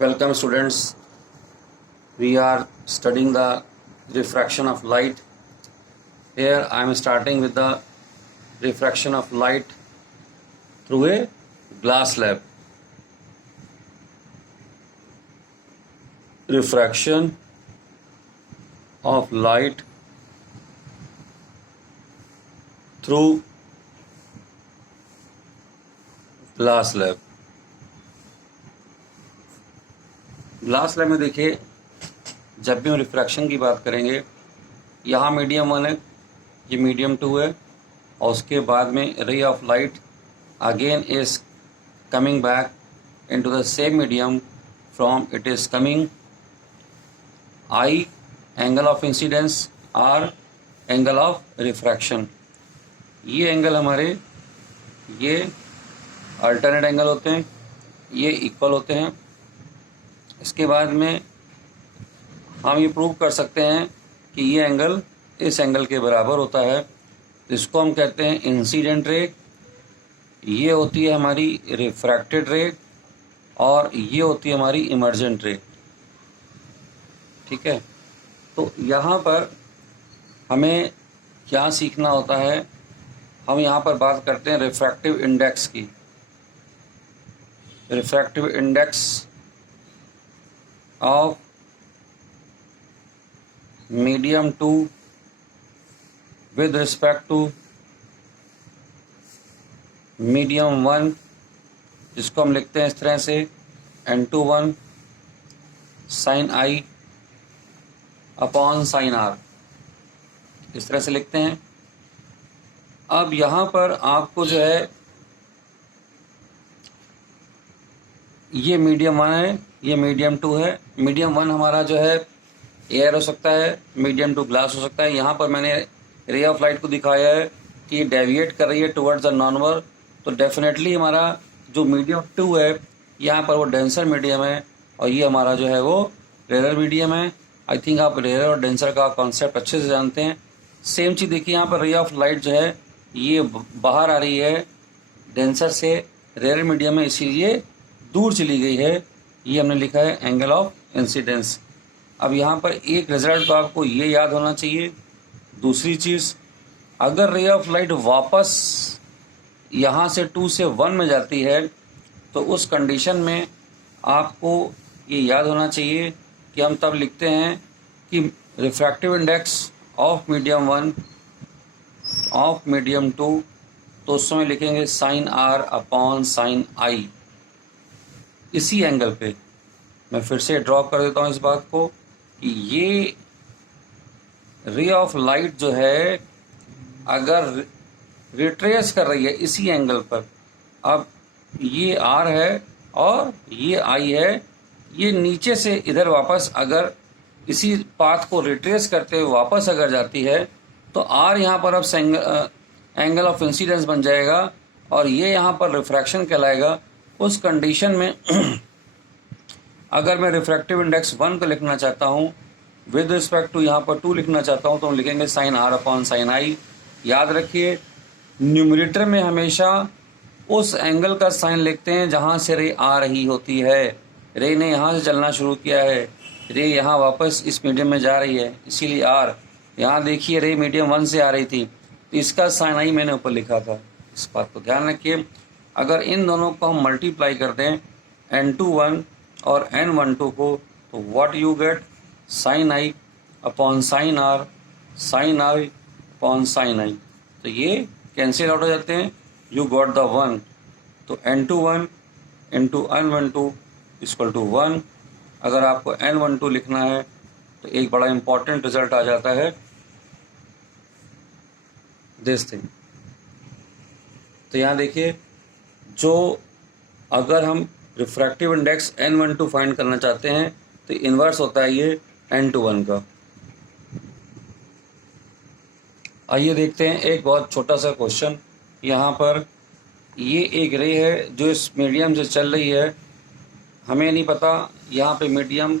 Welcome students. We are studying the refraction of light. Here I am starting with the refraction of light through a glass slab. Refraction of light through glass slab. Glass slab में देखिए, जब भी हम refraction की बात करेंगे, यहाँ medium 1 है, ये मीडियम 2 है, और उसके बाद में ray of light again is coming back into the same medium from it is coming I angle of incidence और एंगल ऑफ रिफ्रैक्शन. ये एंगल हमारे ये अल्टरनेट एंगल होते हैं, ये इक्वल होते हैं. इसके बाद में हम ये प्रूव कर सकते हैं कि ये एंगल इस एंगल के बराबर होता है. इसको हम कहते हैं इंसिडेंट रे, ये होती है हमारी रिफ्रैक्टेड रे, और ये होती है हमारी इमर्जेंट रे. ठीक है, तो यहाँ पर हमें क्या सीखना होता है, हम यहाँ पर बात करते हैं रिफ्रैक्टिव इंडेक्स की. Refractive index of medium 2 with respect to medium 1, जिसको हम लिखते हैं इस तरह से n21 sin i upon sin r, इस तरह से लिखते हैं. अब यहाँ पर आपको जो है ये मीडियम 1 है, ये मीडियम 2 है. मीडियम 1 हमारा जो है एयर हो सकता है, मीडियम 2 ग्लास हो सकता है. यहाँ पर मैंने रे ऑफ लाइट को दिखाया है कि ये डेविएट कर रही है टुवर्ड्स द नॉर्मल, तो डेफिनेटली हमारा जो मीडियम 2 है यहाँ पर वो डेंसर मीडियम है, और ये हमारा जो है वो रेयर मीडियम है. आई थिंक आप रेयर और डेंसर का कॉन्सेप्ट अच्छे से जानते हैं. सेम चीज़ देखिए, यहाँ पर रे ऑफ लाइट जो है ये बाहर आ रही है डेंसर से, रेयर मीडियम में इसीलिए दूर चली गई है. ये हमने लिखा है एंगल ऑफ इंसिडेंस. अब यहाँ पर एक रिजल्ट तो आपको ये याद होना चाहिए. दूसरी चीज़, अगर रे ऑफ लाइट वापस यहाँ से 2 से 1 में जाती है तो उस कंडीशन में आपको ये याद होना चाहिए कि हम तब लिखते हैं कि refractive index of medium 1 of medium 2, तो उस समय लिखेंगे sine r upon sine i. इसी एंगल पे मैं फिर से ड्रॉ कर देता हूँ इस बात को कि ये रे ऑफ लाइट जो है अगर रिट्रेस कर रही है इसी एंगल पर, अब ये r है और ये i है, ये नीचे से इधर वापस अगर इसी पाथ को रिट्रेस करते हुए वापस अगर जाती है तो r यहाँ पर अब एंगल ऑफ इंसिडेंस बन जाएगा, और ये यहाँ पर रिफ्रैक्शन कहलाएगा. उस कंडीशन में अगर मैं रिफ्रैक्टिव इंडेक्स 1 को लिखना चाहता हूँ विद रिस्पेक्ट टू यहाँ पर 2 लिखना चाहता हूँ, तो हम लिखेंगे sine r upon sine i. याद रखिए, न्यूमरेटर में हमेशा उस एंगल का साइन लिखते हैं जहाँ से रे आ रही होती है. रे ने यहाँ से चलना शुरू किया है, रे यहाँ वापस इस मीडियम में जा रही है, इसीलिए r. यहाँ देखिए रे मीडियम 1 से आ रही थी, तो इसका साइन i मैंने ऊपर लिखा था. इस बात को ध्यान रखिए. अगर इन दोनों को हम मल्टीप्लाई कर दें n21 और n12 को, तो what you get sine i upon sine r, sine i upon sine i. तो ये कैंसिल आउट हो जाते हैं. You got the 1. तो n21 into n12 equal to 1. अगर आपको n12 लिखना है तो एक बड़ा इंपॉर्टेंट रिजल्ट आ जाता है दिस थिंग. तो यहाँ देखिए, जो अगर हम रिफ्रैक्टिव इंडेक्स n12 फाइंड करना चाहते हैं तो इन्वर्स होता है ये n21 का. आइए देखते हैं एक बहुत छोटा सा क्वेश्चन. यहाँ पर ये एक रे है जो इस मीडियम से चल रही है. हमें नहीं पता यहाँ पे मीडियम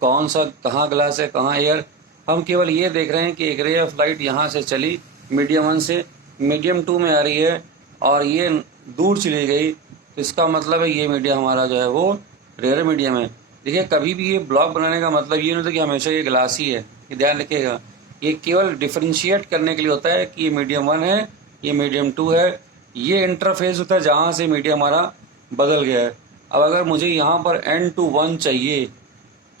कौन सा, कहाँ ग्लास है कहाँ एयर. हम केवल ये देख रहे हैं कि एक रे ऑफ लाइट यहाँ से चली मीडियम 1 से मीडियम 2 में आ रही है और ये दूर चली गई. इसका मतलब है ये मीडियम हमारा जो है वो रेयर मीडियम है। देखिए कभी भी ये ब्लॉक बनाने का मतलब ये नहीं होता कि हमेशा ये ग्लास ही है, ये ध्यान रखिएगा। ये केवल डिफरेंशिएट करने के लिए होता है कि ये मीडियम 1 है, ये मीडियम 2 है। ये इंटरफेस होता है जहाँ से मीडियम हमारा बदल गया है। अब अगर मुझे यहाँ पर N2 1 चाहिए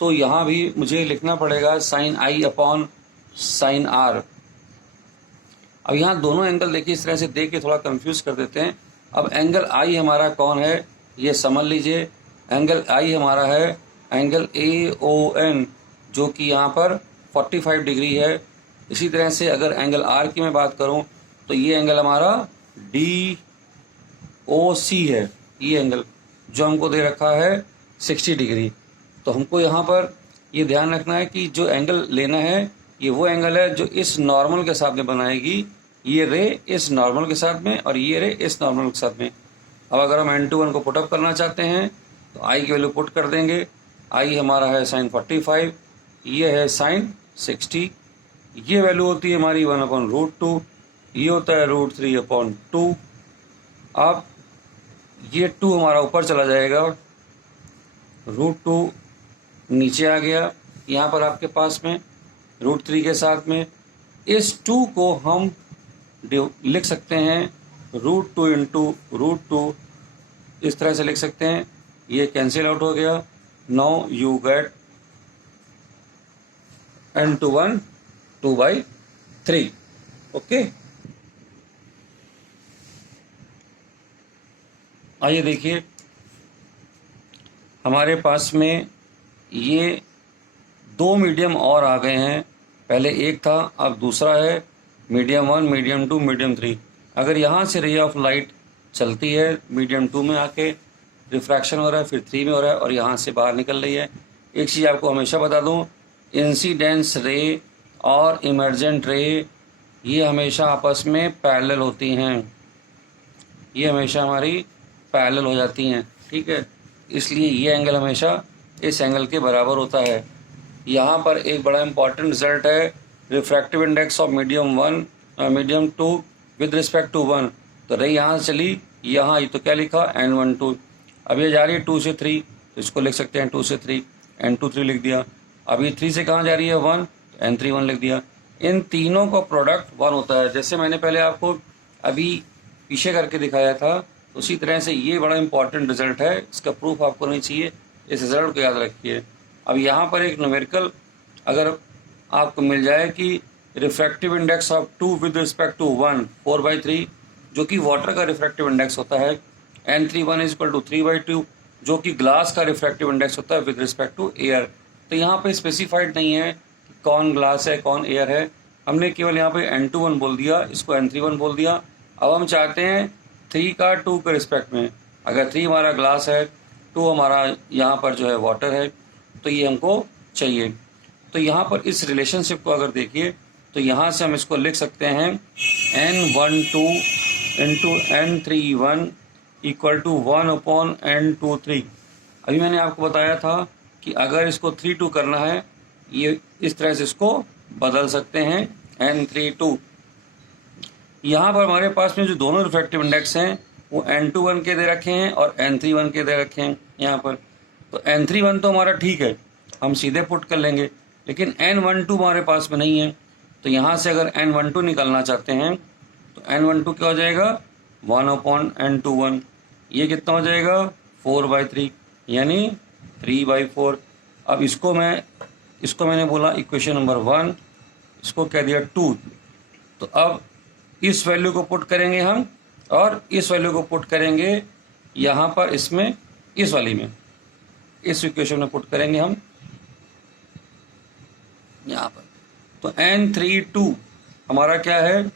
तो यहाँ भी मुझे लिखना पड़ेगा sine i upon sine r. अब यहाँ दोनों एंगल देखिए इस तरह से देख के थोड़ा कंफ्यूज कर देते हैं। अब एंगल आई हमारा कौन है ये समझ लीजिए। एंगल आई हमारा है एंगल AON, जो कि यहाँ पर 45 डिग्री है। इसी तरह से अगर एंगल आर की मैं बात करूँ तो ये एंगल हमारा DOC है, ये एंगल जो हमको दे रखा है 60 डिग्री। तो हमको यहाँ पर ये ध्यान रखना है कि जो एंगल लेना है ये वो एंगल है जो इस नॉर्मल के साथ में बनाएगी, ये रे इस नॉर्मल के साथ में और ये रे इस नॉर्मल के साथ में। अब अगर हम N2 1 को पुटअप करना चाहते हैं तो आई की वैल्यू पुट कर देंगे। आई हमारा है साइन 45, ये है साइन 60, ये वैल्यू होती है हमारी 1/√2, ये होता है √3/2। अब ये 2 हमारा ऊपर चला जाएगा, √2 नीचे आ गया यहाँ पर आपके पास में √3 के साथ में। इस 2 को हम लिख सकते हैं √2 इंटू √2, इस तरह से लिख सकते हैं। ये कैंसिल आउट हो गया। Now you get N2 1 2/3। Okay, आइए देखिए हमारे पास में ये 2 मीडियम और आ गए हैं। पहले एक था, अब दूसरा है मीडियम 1, मीडियम 2, मीडियम 3। अगर यहाँ से रे ऑफ लाइट चलती है मीडियम 2 में आके रिफ्रैक्शन हो रहा है, फिर 3 में हो रहा है और यहाँ से बाहर निकल रही है। एक चीज़ आपको हमेशा बता दूँ, इंसिडेंस रे और इमर्जेंट रे ये हमेशा आपस में पैरेलल होती हैं, ये हमेशा हमारी पैरेलल हो जाती हैं, ठीक है। इसलिए ये एंगल हमेशा इस एंगल के बराबर होता है। यहाँ पर एक बड़ा इंपॉर्टेंट रिजल्ट है, refractive index of medium 2 with respect to 1। तो रे यहाँ से चली यहाँ, ये तो क्या लिखा N12। अब ये जा रही है 2 से 3, तो इसको लिख सकते हैं 2 से 3, N23 लिख दिया। अब ये 3 से कहाँ जा रही है 1, तो N31 लिख दिया। इन तीनों का प्रोडक्ट 1 होता है। जैसे मैंने पहले आपको अभी पीछे करके दिखाया था, उसी तरह से ये बड़ा इंपॉर्टेंट रिजल्ट है, इसका प्रूफ आपको नहीं चाहिए, इस रिजल्ट को याद रखिए। अब यहाँ पर एक न्यूमेरिकल अगर आपको मिल जाए कि refractive index of 2 with respect to 1 4/3, जो कि वाटर का रिफ्रैक्टिव इंडेक्स होता है, N31 = 3/2, जो कि ग्लास का रिफ्रैक्टिव इंडेक्स होता है विद रिस्पेक्ट टू एयर। तो यहाँ पे स्पेसिफाइड नहीं है कि कौन ग्लास है कौन एयर है, हमने केवल यहाँ पे N21 बोल दिया, इसको N31 बोल दिया। अब हम चाहते हैं 3 का 2 के रिस्पेक्ट में, अगर 3 हमारा ग्लास है, 2 हमारा यहाँ पर जो है वाटर है, तो ये हमको चाहिए। तो यहाँ पर इस रिलेशनशिप को अगर देखिए तो यहाँ से हम इसको लिख सकते हैं N12 इंटू N31 = 1/N23। अभी मैंने आपको बताया था कि अगर इसको 3/2 करना है, ये इस तरह से इसको बदल सकते हैं N32। यहाँ पर हमारे पास में जो दोनों रिफ्रैक्टिव इंडेक्स हैं वो N21 के दे रखे हैं और N31 के दे रखे हैं यहाँ पर। तो N31 तो हमारा ठीक है, हम सीधे पुट कर लेंगे, लेकिन N12 हमारे पास में नहीं है। तो यहाँ से अगर N12 निकालना चाहते हैं तो N12 क्या हो जाएगा 1/N21। ये कितना हो जाएगा 4/3, यानी 3/4। अब इसको मैंने बोला इक्वेशन नंबर 1, इसको कह दिया 2। तो अब इस वैल्यू को पुट करेंगे हम और इस वैल्यू को पुट करेंगे यहाँ पर, इसमें इस वाली में, इस इक्वेशन में पुट करेंगे हम यहाँ पर। तो N32 हमारा क्या है,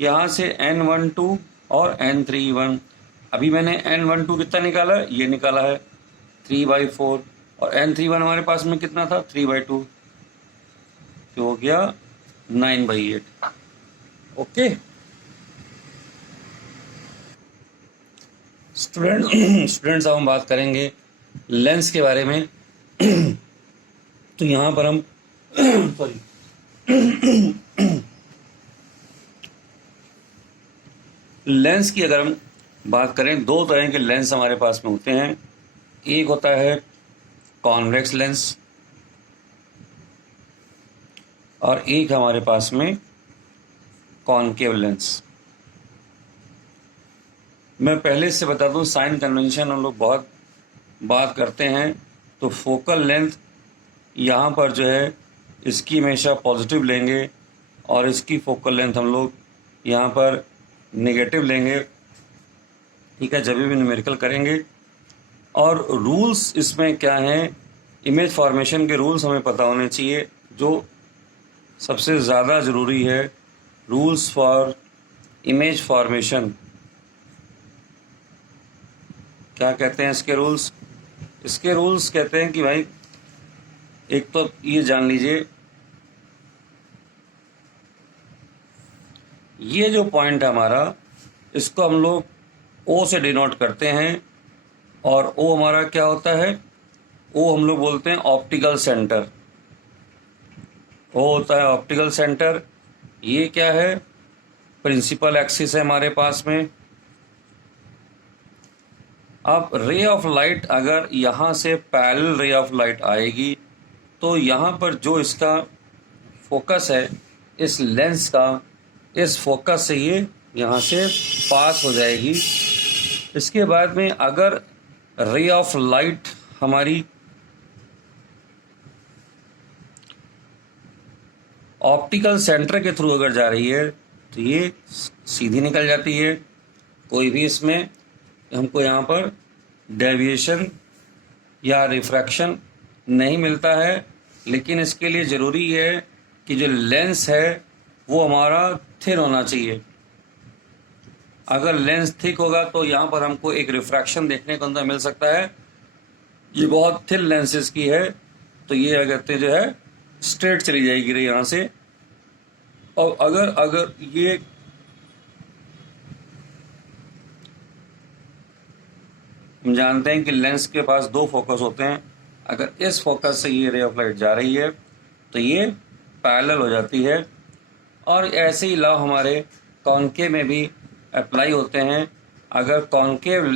यहाँ से N12 और N31। अभी मैंने N12 कितना निकाला है, ये निकाला है 3/4, और N31 हमारे पास में कितना था 3/2, तो हो गया 9/8। ओके स्टूडेंट्स, अब हम बात करेंगे लेंस के बारे में। तो यहाँ पर हम सॉरी लेंस की अगर हम बात करें, 2 तरह के लेंस हमारे पास में होते हैं। एक होता है कॉन्वेक्स लेंस और एक हमारे पास में कॉनकेव लेंस। मैं पहले से बता दूं, साइन कन्वेंशन हम लोग बहुत बात करते हैं, तो फोकल लेंथ यहाँ पर जो है इसकी हमेशा पॉजिटिव लेंगे और इसकी फोकल लेंथ हम लोग यहाँ पर नेगेटिव लेंगे, ठीक है, जब भी न्यूमेरिकल करेंगे। और रूल्स इसमें क्या हैं, इमेज फॉर्मेशन के रूल्स हमें पता होने चाहिए। जो सबसे ज़्यादा ज़रूरी है, रूल्स फॉर इमेज फॉर्मेशन। क्या कहते हैं इसके रूल्स? इसके रूल्स कहते हैं कि भाई एक तो ये जान लीजिए, ये जो पॉइंट है हमारा, इसको हम लोग ओ से डिनोट करते हैं और ओ हमारा क्या होता है? ओ हम लोग बोलते हैं ऑप्टिकल सेंटर। ओ होता है ऑप्टिकल सेंटर। ये क्या है? प्रिंसिपल एक्सिस है हमारे पास में। अब रे ऑफ लाइट अगर यहाँ से पैरेलल रे ऑफ लाइट आएगी तो यहाँ पर जो इसका फोकस है इस लेंस का, इस फोकस से ये यहाँ से पास हो जाएगी। इसके बाद में अगर रे ऑफ लाइट हमारी ऑप्टिकल सेंटर के थ्रू अगर जा रही है तो ये सीधी निकल जाती है, कोई भी इसमें हमको यहाँ पर डेविएशन या रिफ्रैक्शन नहीं मिलता है। लेकिन इसके लिए ज़रूरी है कि जो लेंस है वो हमारा थिन होना चाहिए। अगर लेंस थिक होगा तो यहाँ पर हमको एक रिफ्रैक्शन देखने को अंदर मिल सकता है। ये बहुत थिन लेंसेज की है तो ये अगर जो है स्ट्रेट चली जाएगी रे यहाँ से। और अगर ये हम जानते हैं कि लेंस के पास दो फोकस होते हैं, अगर इस फोकस से ये रे ऑफ लाइट जा रही है तो ये पैरेलल हो जाती है। और ऐसे ही लॉ हमारे कॉनकेव में भी अप्लाई होते हैं। अगर कॉनकेव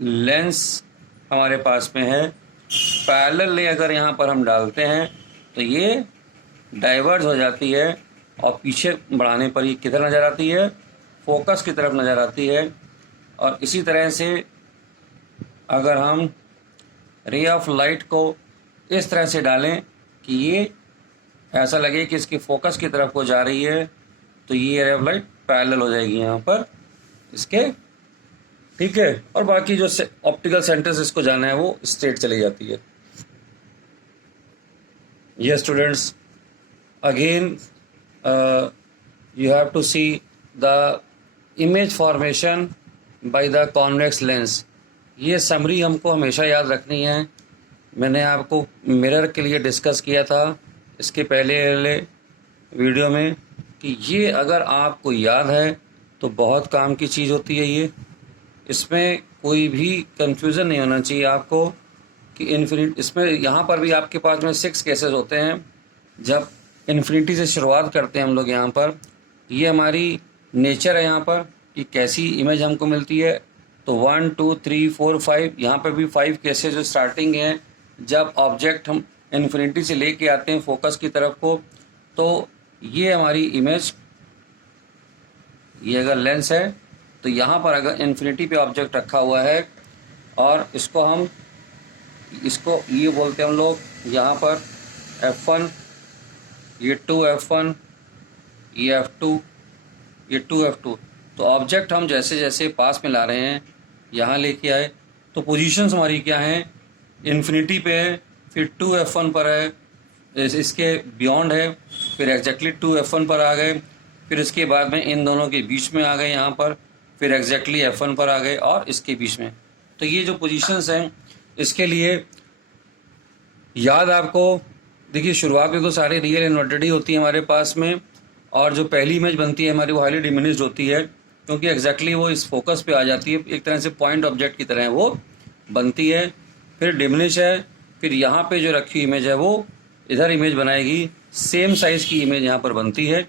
लेंस हमारे पास में है, पैरेलल रे अगर यहाँ पर हम डालते हैं तो ये डाइवर्ज हो जाती है और पीछे बढ़ाने पर ये किधर नज़र आती है? फोकस की तरफ नज़र आती है। और इसी तरह से अगर हम रे ऑफ लाइट को इस तरह से डालें कि ये ऐसा लगे कि इसकी फोकस की तरफ को जा रही है तो ये रे ऑफ लाइट पैरेलल हो जाएगी यहाँ पर इसके, ठीक है। और बाकी जो ऑप्टिकल सेंटर से इसको जाना है वो स्ट्रेट चली जाती है। ये students, again you have to see the image formation by the convex lens. ये समरी हमको हमेशा याद रखनी है। मैंने आपको मिरर के लिए डिस्कस किया था इसके पहले वीडियो में कि ये अगर आपको याद है तो बहुत काम की चीज़ होती है ये। इसमें कोई भी कंफ्यूजन नहीं होना चाहिए आपको कि इन्फिनिटी, इसमें यहाँ पर भी आपके पास में 6 केसेस होते हैं। जब इन्फिनिटी से शुरुआत करते हैं हम लोग यहाँ पर, ये हमारी नेचर है यहाँ पर कि कैसी इमेज हमको मिलती है। तो 1 2 3 4 5 यहाँ पर भी 5 केसेस जो स्टार्टिंग हैं। जब ऑब्जेक्ट हम इन्फिनिटी से लेके आते हैं फोकस की तरफ को, तो ये हमारी इमेज, ये अगर लेंस है तो यहाँ पर अगर इन्फिनिटी पे ऑब्जेक्ट रखा हुआ है और इसको ये बोलते हैं हम लोग यहाँ पर f1, ये 2f1, ये f2, ये 2f2। तो ऑब्जेक्ट हम जैसे जैसे पास में ला रहे हैं, यहाँ लेके आए तो पोजीशंस हमारी क्या हैं? इन्फिनिटी पे है, फिर 2f1 पर है, इसके बियॉन्ड है, फिर एग्जैक्टली 2f1 पर आ गए, फिर इसके बाद में इन दोनों के बीच में आ गए यहाँ पर, फिर एग्जैक्टली f1 पर आ गए और इसके बीच में। तो ये जो पोजीशंस हैं इसके लिए याद आपको, देखिए शुरुआत में तो सारे रियल इन्वर्टेड ही होती है हमारे पास में, और जो पहली इमेज बनती है हमारी वो हाईली डिमिनिश्ड होती है क्योंकि एग्जैक्टली वो इस फोकस पे आ जाती है, एक तरह से पॉइंट ऑब्जेक्ट की तरह वो बनती है। फिर डिमिनिश है, फिर यहाँ पे जो रखी इमेज है वो इधर इमेज बनाएगी, सेम साइज़ की इमेज यहाँ पर बनती है।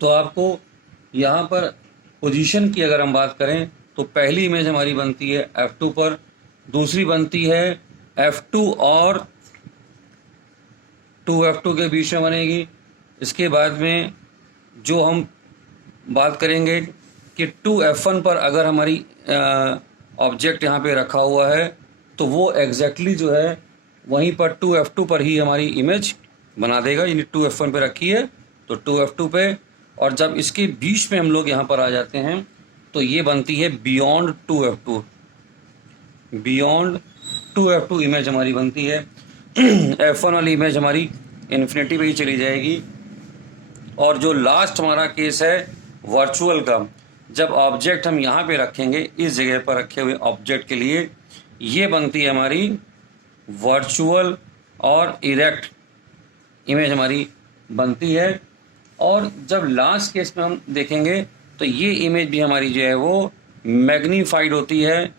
तो आपको यहाँ पर पोजीशन की अगर हम बात करें तो पहली इमेज हमारी बनती है f2 पर, दूसरी बनती है F2 और 2F2 के बीच में बनेगी। इसके बाद में जो हम बात करेंगे कि 2F1 पर अगर हमारी ऑब्जेक्ट यहाँ पे रखा हुआ है तो वो एग्जैक्टली जो है वहीं पर 2F2 पर ही हमारी इमेज बना देगा। यानी 2F1 पे रखी है तो 2F2 पे, और जब इसके बीच में हम लोग यहाँ पर आ जाते हैं तो ये बनती है beyond 2F2। Beyond 2F2 image हमारी बनती है। F1 वाली इमेज हमारी इन्फिनिटी पे ही चली जाएगी। और जो लास्ट हमारा केस है वर्चुअल का, जब ऑब्जेक्ट हम यहाँ पे रखेंगे, इस जगह पर रखे हुए ऑब्जेक्ट के लिए ये बनती है हमारी वर्चुअल और इरेक्ट इमेज हमारी बनती है। और जब लास्ट केस में हम देखेंगे तो ये इमेज भी हमारी जो है वो मैग्नीफाइड होती है,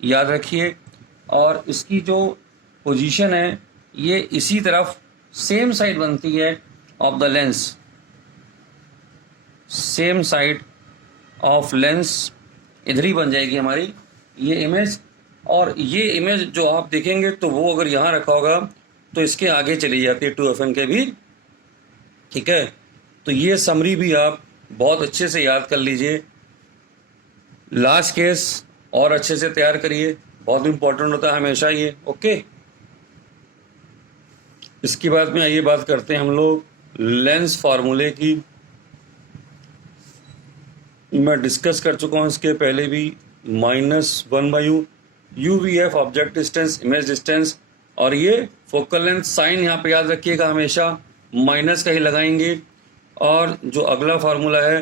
याद रखिए। और इसकी जो पोजीशन है ये इसी तरफ सेम साइड बनती है of the lens, same side of lens इधर ही बन जाएगी हमारी ये इमेज। और ये इमेज जो आप देखेंगे तो वो अगर यहाँ रखा होगा तो इसके आगे चली जाती है 2FN के भी, ठीक है। तो ये समरी भी आप बहुत अच्छे से याद कर लीजिए। लास्ट केस और अच्छे से तैयार करिए, बहुत इंपॉर्टेंट होता है हमेशा ये, ओके। इसके बाद में आइए बात करते हैं हम लोग लेंस फार्मूले की। मैं डिस्कस कर चुका हूँ इसके पहले भी, -1/u UVF object distance, image distance, और ये फोकल लेंथ। साइन यहाँ पे याद रखिएगा हमेशा माइनस का ही लगाएंगे। और जो अगला फार्मूला है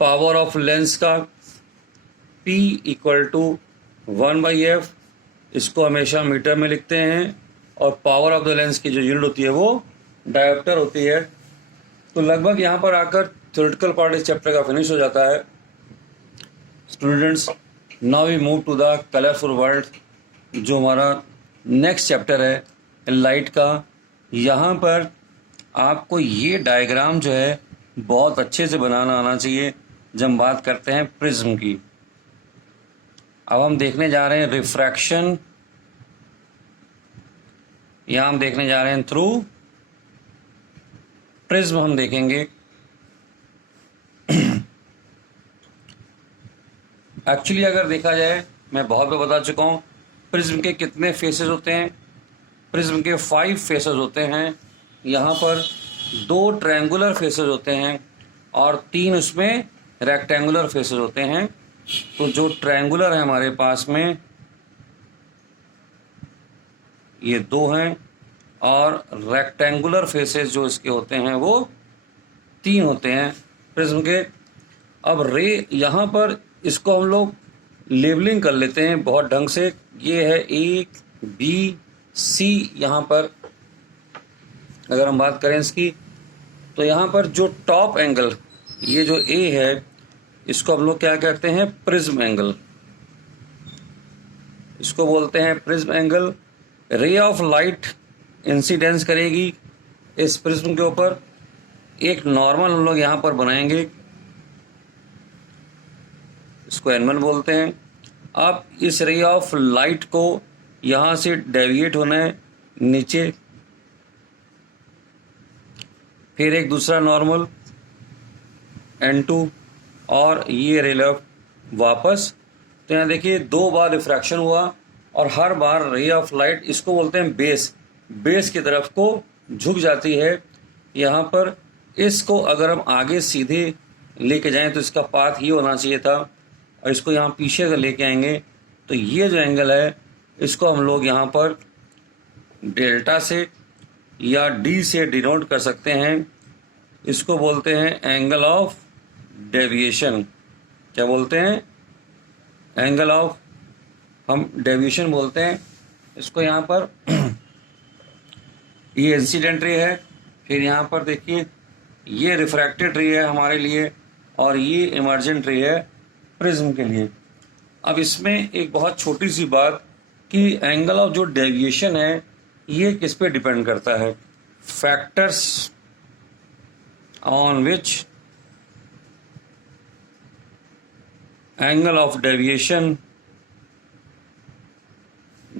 पावर ऑफ लेंस का, P = 1/f, इसको हमेशा मीटर में लिखते हैं। और पावर ऑफ द लेंस की जो यूनिट होती है वो डायोप्टर होती है। तो लगभग यहाँ पर आकर थ्योरेटिकल पार्ट इस चैप्टर का फिनिश हो जाता है। Students, now we move to the colourful world, जो हमारा नेक्स्ट चैप्टर है लाइट का। यहाँ पर आपको ये डायग्राम जो है बहुत अच्छे से बनाना आना चाहिए जब हम बात करते हैं प्रिज्म की। अब हम देखने जा रहे हैं रिफ्रैक्शन, यहाँ हम देखने जा रहे हैं थ्रू प्रिज्म हम देखेंगे। एक्चुअली अगर देखा जाए, मैं बहुत बार बता चुका हूँ, प्रिज्म के कितने फेसेस होते हैं। प्रिज्म के 5 फेसेस होते हैं। यहाँ पर 2 ट्रायंगुलर फेसेस होते हैं और 3 उसमें रेक्टेंगुलर फेसेस होते हैं। तो जो ट्रायंगुलर है हमारे पास में ये 2 हैं, और रेक्टेंगुलर फेसेस जो इसके होते हैं वो 3 होते हैं प्रिज्म के। अब रे यहाँ पर इसको हम लोग लेबलिंग कर लेते हैं बहुत ढंग से। ये है A, B, C। यहाँ पर अगर हम बात करें इसकी, तो यहाँ पर जो टॉप एंगल, ये जो A है, इसको हम लोग क्या कहते हैं, प्रिज्म एंगल, इसको बोलते हैं prism angle. Ray of light incidence करेगी इस प्रिज्म के ऊपर। एक नॉर्मल हम लोग यहाँ पर बनाएंगे, इसको N1 बोलते हैं। अब इस रे ऑफ लाइट को यहाँ से डेविएट होना है नीचे, फिर एक दूसरा नॉर्मल N2, और ये रे ऑफ वापस। तो यहाँ देखिए 2 बार रिफ्रैक्शन हुआ, और हर बार रे ऑफ लाइट, इसको बोलते हैं बेस की तरफ को झुक जाती है। यहाँ पर इसको अगर हम आगे सीधे लेके जाएं तो इसका पाथ ये होना चाहिए था, और इसको यहाँ पीछे अगर लेके आएंगे तो ये जो एंगल है इसको हम लोग यहाँ पर डेल्टा से या D से डिनोट कर सकते हैं। इसको बोलते हैं एंगल ऑफ डेविएशन। क्या बोलते हैं, एंगल ऑफ, हम डेविएशन बोलते हैं इसको। यहाँ पर ये इंसिडेंट रे है, फिर यहाँ पर देखिए ये रिफ्रैक्टेड रे है हमारे लिए, और ये इमर्जेंट रे है प्रिज्म के लिए। अब इसमें एक बहुत छोटी सी बात कि एंगल ऑफ जो डेविएशन है ये किस पे डिपेंड करता है, factors on which angle of deviation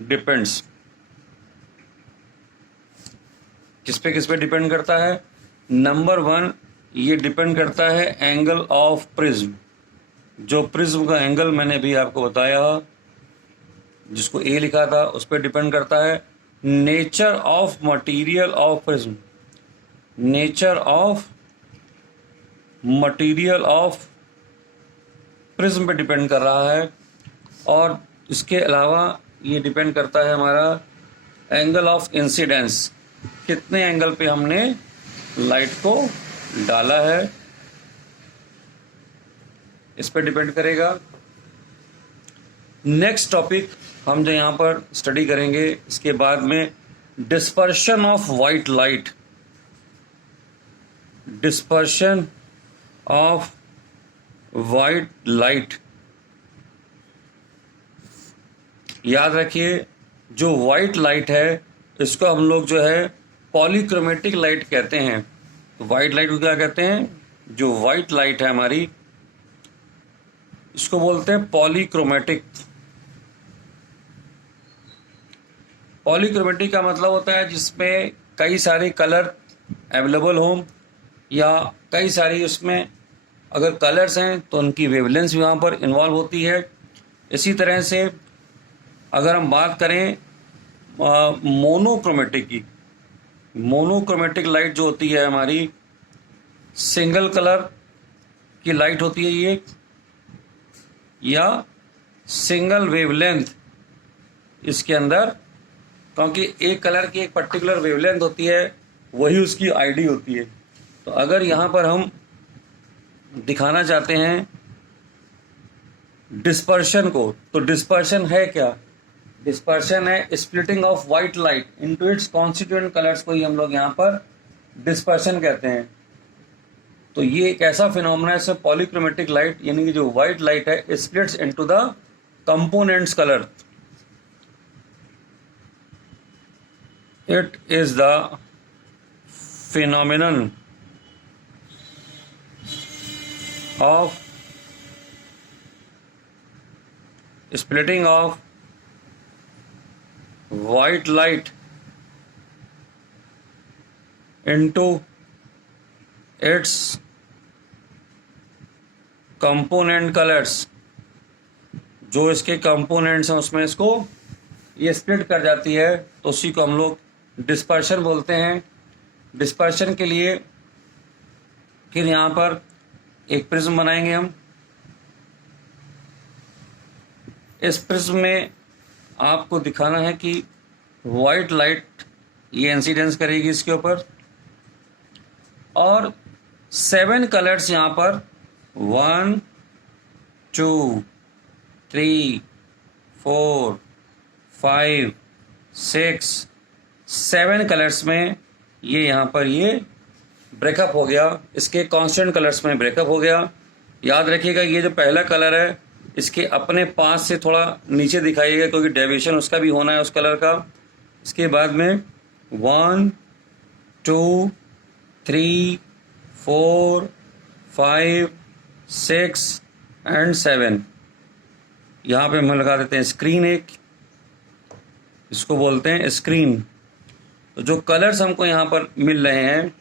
depends. किस पे डिपेंड करता है? नंबर 1, ये डिपेंड करता है एंगल ऑफ प्रिज्म। जो प्रिज्म का एंगल मैंने भी आपको बताया, जिसको ए लिखा था, उस पर डिपेंड करता है। Nature of material of prism, nature of material of prism पे डिपेंड कर रहा है। और इसके अलावा ये डिपेंड करता है हमारा एंगल ऑफ इंसिडेंस, कितने एंगल पे हमने लाइट को डाला है, इस पे डिपेंड करेगा। नेक्स्ट टॉपिक हम जो यहाँ पर स्टडी करेंगे इसके बाद में, dispersion of white light, dispersion of white light. याद रखिए, जो वाइट लाइट है इसको हम लोग जो है पॉलीक्रोमेटिक लाइट कहते हैं। तो वाइट लाइट को क्या कहते हैं? जो वाइट लाइट है हमारी, इसको बोलते हैं पॉलीक्रोमेटिक। पॉलीक्रोमेटिक का मतलब होता है जिसमें कई सारे कलर अवेलेबल हों, या कई सारी उसमें अगर कलर्स हैं तो उनकी वेवलेंस भी वहाँ पर इन्वॉल्व होती है। इसी तरह से अगर हम बात करें मोनोक्रोमेटिक की, मोनोक्रोमेटिक लाइट जो होती है हमारी, सिंगल कलर की लाइट होती है ये, या सिंगल वेवलेंथ इसके अंदर, क्योंकि एक कलर की एक पर्टिकुलर वेवलेंथ होती है, वही उसकी आईडी होती है। तो अगर यहाँ पर हम दिखाना चाहते हैं डिस्पर्शन को, तो डिस्पर्शन है क्या? डिस्पर्शन है splitting of white light into its constituent colours को ही हम लोग यहाँ पर डिस्पर्शन कहते हैं। तो ये एक ऐसा फिनोमेना है, पॉलीक्रोमेटिक लाइट, यानी कि जो वाइट लाइट है splits into the components colour. It is the phenomenon of splitting of white light into its component colors। जो इसके कंपोनेंट्स हैं उसमें इसको ये स्प्लिट कर जाती है, तो उसी को हम लोग डिस्पर्शन बोलते हैं। डिस्पर्शन के लिए फिर यहाँ पर एक प्रिज्म बनाएंगे हम। इस प्रिज्म में आपको दिखाना है कि वाइट लाइट ये इंसिडेंस करेगी इसके ऊपर, और 7 कलर्स यहाँ पर 1 2 3 4 5 6 7 कलर्स में ये यहाँ पर ये ब्रेकअप हो गया, इसके कांस्टेंट कलर्स में ब्रेकअप हो गया। याद रखिएगा, ये जो पहला कलर है इसके अपने पास से थोड़ा नीचे दिखाइएगा, क्योंकि डेविएशन उसका भी होना है उस कलर का। इसके बाद में 1 2 3 4 5 6 एंड 7 यहाँ पे हम लगा देते हैं स्क्रीन, एक इसको बोलते हैं स्क्रीन। तो जो कलर्स हमको यहाँ पर मिल रहे हैं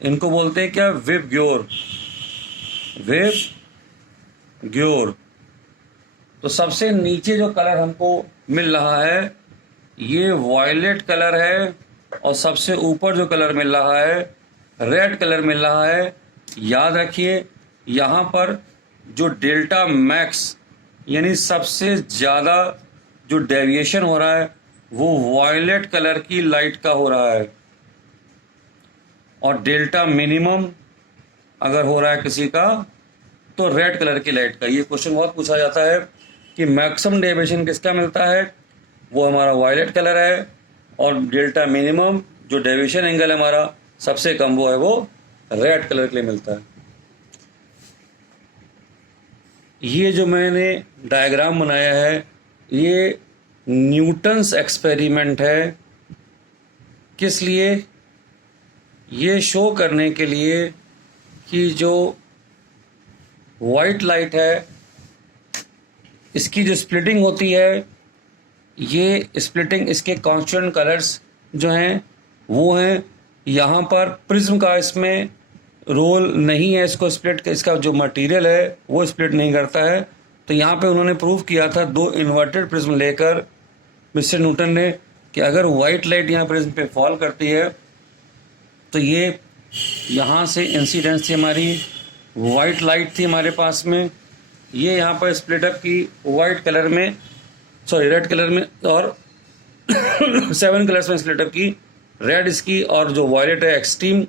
इनको बोलते हैं क्या? वेव ग्योर, वेव ग्योर। तो सबसे नीचे जो कलर हमको मिल रहा है ये वायलेट कलर है, और सबसे ऊपर जो कलर मिल रहा है रेड कलर मिल रहा है। याद रखिए, यहाँ पर जो डेल्टा मैक्स यानी सबसे ज़्यादा जो डेविएशन हो रहा है वो वायलेट कलर की लाइट का हो रहा है, और डेल्टा मिनिमम अगर हो रहा है किसी का तो रेड कलर की लाइट का। ये क्वेश्चन बहुत पूछा जाता है कि मैक्सिमम डेविएशन किसका मिलता है, वो हमारा वायलेट कलर है, और डेल्टा मिनिमम जो डेविएशन एंगल है हमारा सबसे कम वो है, वो रेड कलर के लिए मिलता है। ये जो मैंने डायग्राम बनाया है ये न्यूटन्स एक्सपेरिमेंट है। किस लिए? ये शो करने के लिए कि जो वाइट लाइट है इसकी जो स्प्लिटिंग होती है ये स्प्लिटिंग, इसके कॉन्स्टेंट कलर्स जो हैं वो हैं। यहाँ पर प्रिज्म का इसमें रोल नहीं है, इसको स्प्लिट, इसका जो मटेरियल है वो स्प्लिट नहीं करता है। तो यहाँ पे उन्होंने प्रूव किया था 2 इन्वर्टेड प्रिज्म लेकर मिस्टर न्यूटन ने कि अगर वाइट लाइट यहाँ प्रिज्म पे फॉल करती है तो ये यहाँ से इंसिडेंस थी, हमारी वाइट लाइट थी हमारे पास में, ये यहाँ पर स्प्लिट अप की वाइट कलर में, सॉरी रेड कलर में, और 7 कलर्स में स्प्लिट अप की, रेड इसकी और जो वायलेट है एक्सट्रीम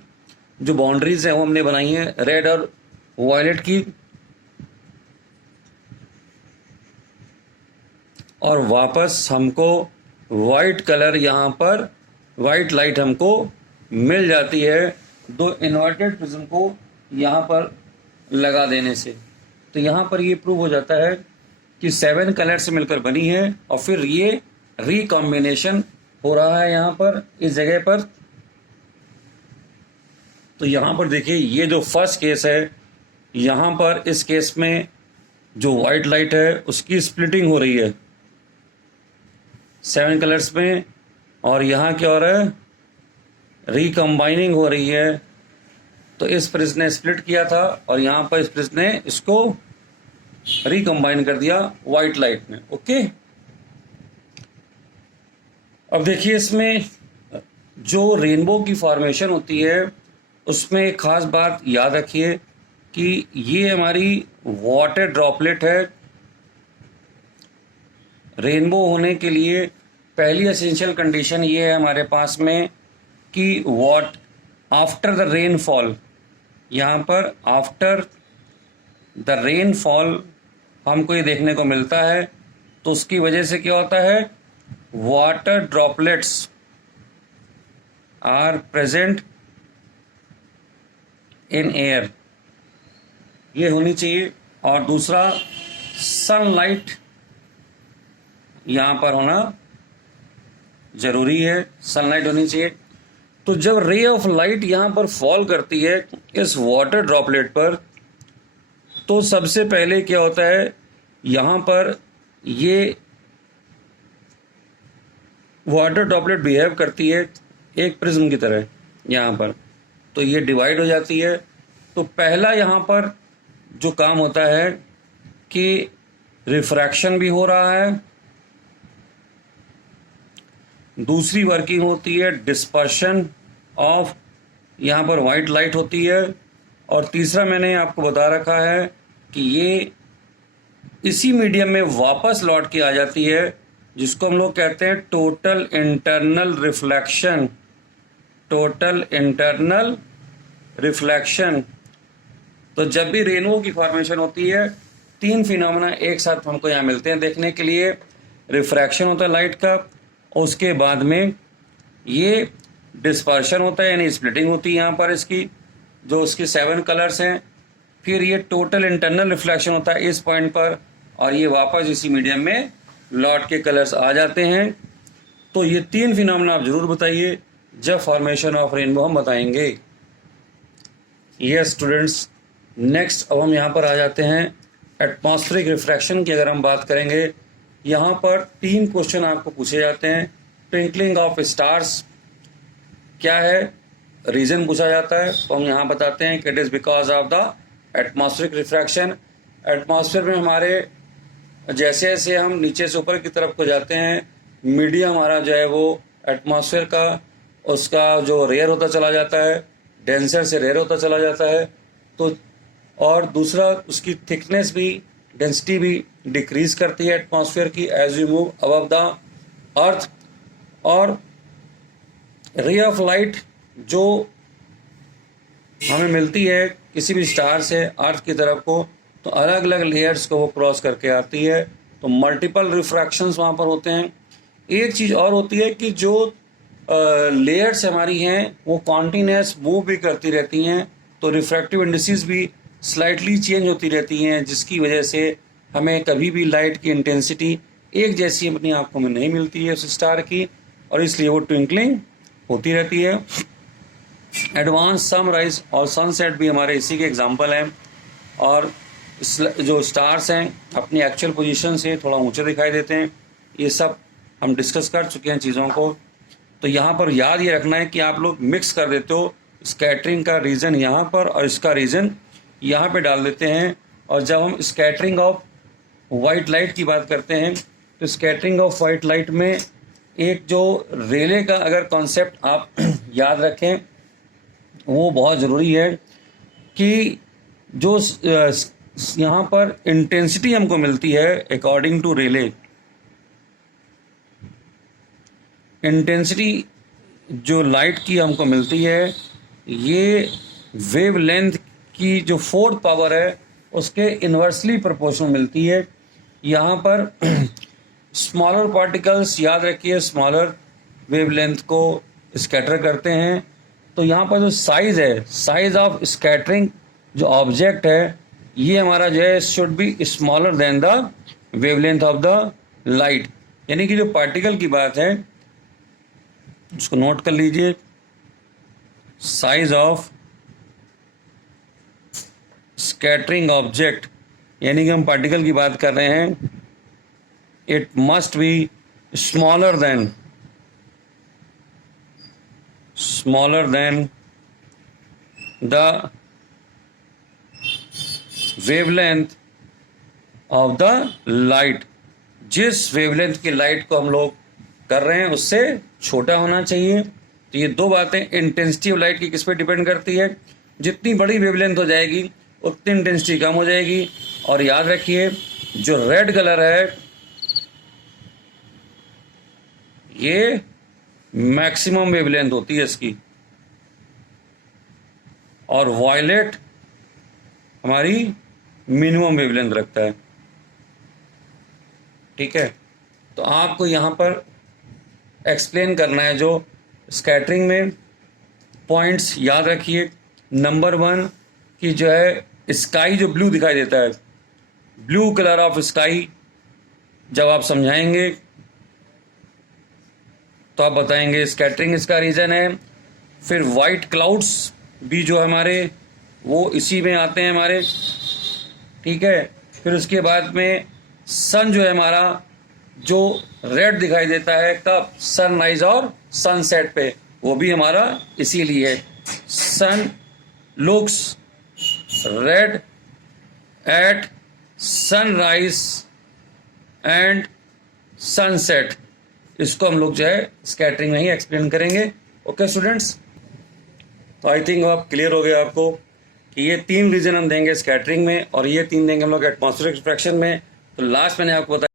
जो बाउंड्रीज हैं वो हमने बनाई हैं रेड और वायलेट की, और वापस हमको वाइट कलर यहाँ पर वाइट लाइट हमको मिल जाती है 2 इन्वर्टेड प्रिज्म को यहाँ पर लगा देने से। तो यहाँ पर ये प्रूव हो जाता है कि 7 कलर से मिलकर बनी है और फिर ये रिकॉम्बिनेशन हो रहा है यहाँ पर इस जगह पर। तो यहाँ पर देखिए ये जो फर्स्ट केस है, यहाँ पर इस केस में जो वाइट लाइट है उसकी स्प्लिटिंग हो रही है 7 कलर्स में, और यहाँ क्या हो रहा है, रिकम्बाइनिंग हो रही है। तो इस प्रिज्म ने स्प्लिट किया था और यहाँ पर इस प्रिज्म ने इसको रिकम्बाइन कर दिया वाइट लाइट में। ओके, अब देखिए इसमें जो रेनबो की फॉर्मेशन होती है उसमें एक खास बात याद रखिए कि ये हमारी वाटर ड्रॉपलेट है। रेनबो होने के लिए पहली एसेंशियल कंडीशन ये है हमारे पास में कि आफ्टर द रेनफॉल, यहाँ पर आफ्टर द रेनफॉल हमको ये देखने को मिलता है। तो उसकी वजह से क्या होता है, water droplets are present in air, ये होनी चाहिए। और दूसरा सनलाइट यहाँ पर होना जरूरी है, सनलाइट होनी चाहिए। तो जब रे ऑफ लाइट यहाँ पर फॉल करती है इस वाटर ड्रॉपलेट पर, तो सबसे पहले क्या होता है, यहाँ पर ये वाटर ड्रॉपलेट बिहेव करती है एक प्रिज्म की तरह यहाँ पर, तो ये डिवाइड हो जाती है। तो पहला यहाँ पर जो काम होता है कि रिफ्रैक्शन भी हो रहा है, दूसरी वर्किंग होती है डिस्पर्शन ऑफ, यहाँ पर वाइट लाइट होती है, और तीसरा मैंने आपको बता रखा है कि ये इसी मीडियम में वापस लौट के आ जाती है, जिसको हम लोग कहते हैं total internal reflection. Total internal reflection. तो जब भी रेनबो की फॉर्मेशन होती है 3 फिनोमेना एक साथ हमको यहाँ मिलते हैं देखने के लिए। रिफ्रैक्शन होता है लाइट का, उसके बाद में ये डिस्पर्शन होता है यानी स्प्लिटिंग होती है यहाँ पर इसकी, जो उसके 7 कलर्स हैं। फिर ये टोटल इंटरनल रिफ्लेक्शन होता है इस पॉइंट पर, और ये वापस इसी मीडियम में लौट के कलर्स आ जाते हैं। तो ये 3 फिनोमेना आप जरूर बताइए जब फॉर्मेशन ऑफ रेनबो हम बताएंगे। यस स्टूडेंट्स, नेक्स्ट अब हम यहाँ पर आ जाते हैं एटमॉस्फेरिक रिफ्रैक्शन की। अगर हम बात करेंगे, यहाँ पर 3 क्वेश्चन आपको पूछे जाते हैं। ट्विंकलिंग ऑफ स्टार्स क्या है, रीजन पूछा जाता है, तो हम यहाँ बताते हैं कि it is because of the atmospheric refraction. Atmosphere में हमारे जैसे जैसे हम नीचे से ऊपर की तरफ को जाते हैं, मीडियम हमारा जो है वो एटमॉस्फेयर का उसका जो रेयर होता चला जाता है, डेंसर से रेयर होता चला जाता है। तो और दूसरा उसकी थिकनेस भी, डेंसिटी भी डिक्रीज करती है एटमॉस्फेयर की as you move above the earth. और रे ऑफ लाइट जो हमें मिलती है किसी भी स्टार से अर्थ की तरफ को, तो अलग अलग लेयर्स को वो क्रॉस करके आती है, तो मल्टीपल रिफ्रैक्शंस वहाँ पर होते हैं। एक चीज़ और होती है कि जो लेयर्स हमारी हैं वो कॉन्टिन्यूस मूव भी करती रहती हैं, तो रिफ्रैक्टिव इंडिसेस भी स्लाइटली चेंज होती रहती हैं, जिसकी वजह से हमें कभी भी लाइट की इंटेंसिटी एक जैसी अपनी आंखों में नहीं मिलती है उस स्टार की, और इसलिए वो ट्विंकलिंग होती रहती है। एडवांस सनराइज और सनसेट भी हमारे इसी के एग्जाम्पल हैं। और जो स्टार्स हैं अपनी एक्चुअल पोजीशन से थोड़ा ऊंचे दिखाई देते हैं। ये सब हम डिस्कस कर चुके हैं चीज़ों को। तो यहाँ पर याद ये रखना है कि आप लोग मिक्स कर देते हो, स्कैटरिंग का रीज़न यहाँ पर और इसका रीज़न यहाँ पे डाल देते हैं। और जब हम स्कैटरिंग ऑफ वाइट लाइट की बात करते हैं तो स्कैटरिंग ऑफ वाइट लाइट में एक जो रेले का अगर कॉन्सेप्ट आप याद रखें वो बहुत ज़रूरी है कि जो यहाँ पर इंटेंसिटी हमको मिलती है अकॉर्डिंग टू रेले, इंटेंसिटी जो लाइट की हमको मिलती है ये वेवलेंथ की जो फोर्थ पावर है उसके इन्वर्सली प्रोपोर्शनल मिलती है। यहाँ पर स्मॉलर पार्टिकल्स याद रखिए स्मॉलर वेवलेंथ को स्कैटर करते हैं। तो यहाँ पर जो साइज़ है, साइज़ ऑफ स्कैटरिंग जो ऑब्जेक्ट है ये हमारा जो है should be smaller than the wavelength of the light. यानी कि जो पार्टिकल की बात है उसको नोट कर लीजिए, साइज ऑफ स्कैटरिंग ऑब्जेक्ट यानी कि हम पार्टिकल की बात कर रहे हैं, it must be smaller than the wavelength of the light. जिस वेवलेंथ की लाइट को हम लोग कर रहे हैं उससे छोटा होना चाहिए। तो ये दो बातें इंटेंसिटी ऑफ लाइट की किस पे डिपेंड करती है, जितनी बड़ी वेवलेंथ हो जाएगी उतनी इंटेंसिटी कम हो जाएगी। और याद रखिए जो रेड कलर है ये मैक्सिमम वेवलेंथ होती है इसकी और वायलेट हमारी मिनिमम वेवलेंथ रखता है। ठीक है, तो आपको यहाँ पर एक्सप्लेन करना है जो स्कैटरिंग में पॉइंट्स याद रखिए। नंबर 1 कि जो है स्काई जो ब्लू दिखाई देता है, ब्लू कलर ऑफ स्काई जब आप समझाएंगे तो आप बताएंगे स्कैटरिंग इसका रीज़न है। फिर वाइट क्लाउड्स भी जो हमारे वो इसी में आते हैं हमारे। ठीक है, फिर उसके बाद में सन जो है हमारा जो रेड दिखाई देता है कब, सनराइज और सनसेट पे, वो भी हमारा इसीलिए sun looks red at sunrise and sunset. इसको हम लोग जो है स्कैटरिंग में ही एक्सप्लेन करेंगे। ओके स्टूडेंट्स, तो आई थिंक अब क्लियर हो गया आपको कि ये 3 रीजन हम देंगे स्कैटरिंग में और ये 3 देंगे हम लोग एटमॉस्फेरिक रिफ्रैक्शन में। तो लास्ट मैंने आपको बताया